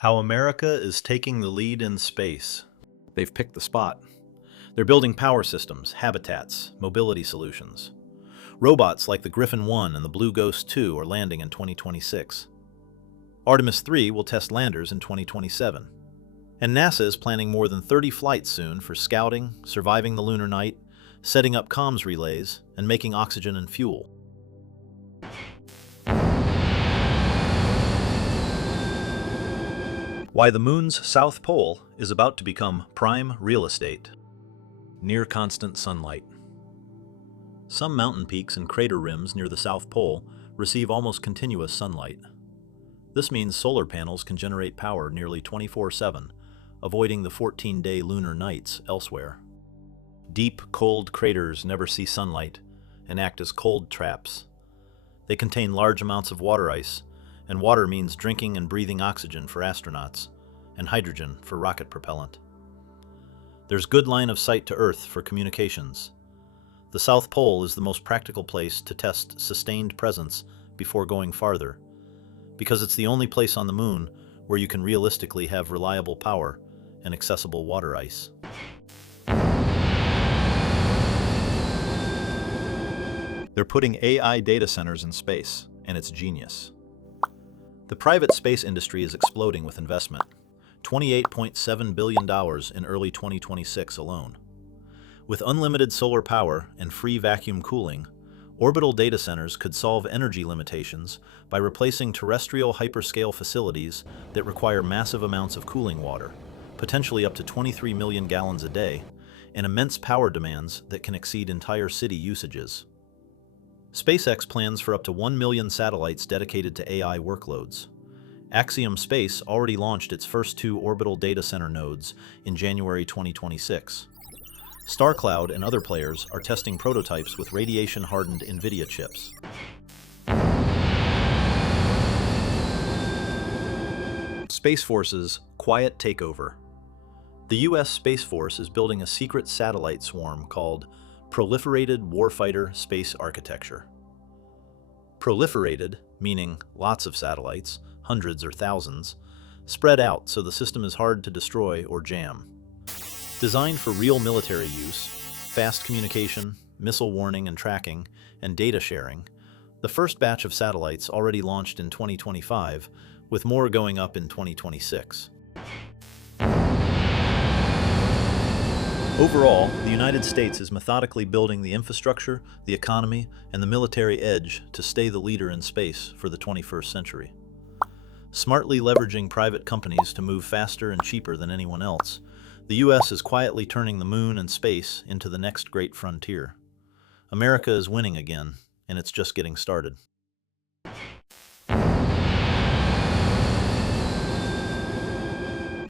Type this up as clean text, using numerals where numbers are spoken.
How America is taking the lead in space. They've picked the spot. They're building power systems, habitats, mobility solutions. Robots like the Griffin 1 and the Blue Ghost 2 are landing in 2026. Artemis 3 will test landers in 2027. And NASA is planning more than 30 flights soon for scouting, surviving the lunar night, setting up comms relays, and making oxygen and fuel. Why the moon's south pole is about to become prime real estate. Near constant sunlight. Some mountain peaks and crater rims near the south pole receive almost continuous sunlight. This means solar panels can generate power nearly 24/7, avoiding the 14-day lunar nights elsewhere. Deep, cold craters never see sunlight and act as cold traps. They contain large amounts of water ice, and water means drinking and breathing oxygen for astronauts, and hydrogen for rocket propellant. There's good line of sight to Earth for communications. The South Pole is the most practical place to test sustained presence before going farther, because it's the only place on the moon where you can realistically have reliable power and accessible water ice. They're putting AI data centers in space, and it's genius. The private space industry is exploding with investment, $28.7 billion in early 2026 alone. With unlimited solar power and free vacuum cooling, orbital data centers could solve energy limitations by replacing terrestrial hyperscale facilities that require massive amounts of cooling water, potentially up to 23 million gallons a day, and immense power demands that can exceed entire city usages. SpaceX plans for up to 1 million satellites dedicated to AI workloads. Axiom Space already launched its first 2 orbital data center nodes in January 2026. StarCloud and other players are testing prototypes with radiation-hardened NVIDIA chips. Space Force's quiet takeover. The U.S. Space Force is building a secret satellite swarm called Proliferated Warfighter Space Architecture. Proliferated, meaning lots of satellites, hundreds or thousands, spread out so the system is hard to destroy or jam. Designed for real military use, fast communication, missile warning and tracking, and data sharing, the first batch of satellites already launched in 2025, with more going up in 2026. Overall, the United States is methodically building the infrastructure, the economy, and the military edge to stay the leader in space for the 21st century. Smartly leveraging private companies to move faster and cheaper than anyone else, the U.S. is quietly turning the moon and space into the next great frontier. America is winning again, and it's just getting started.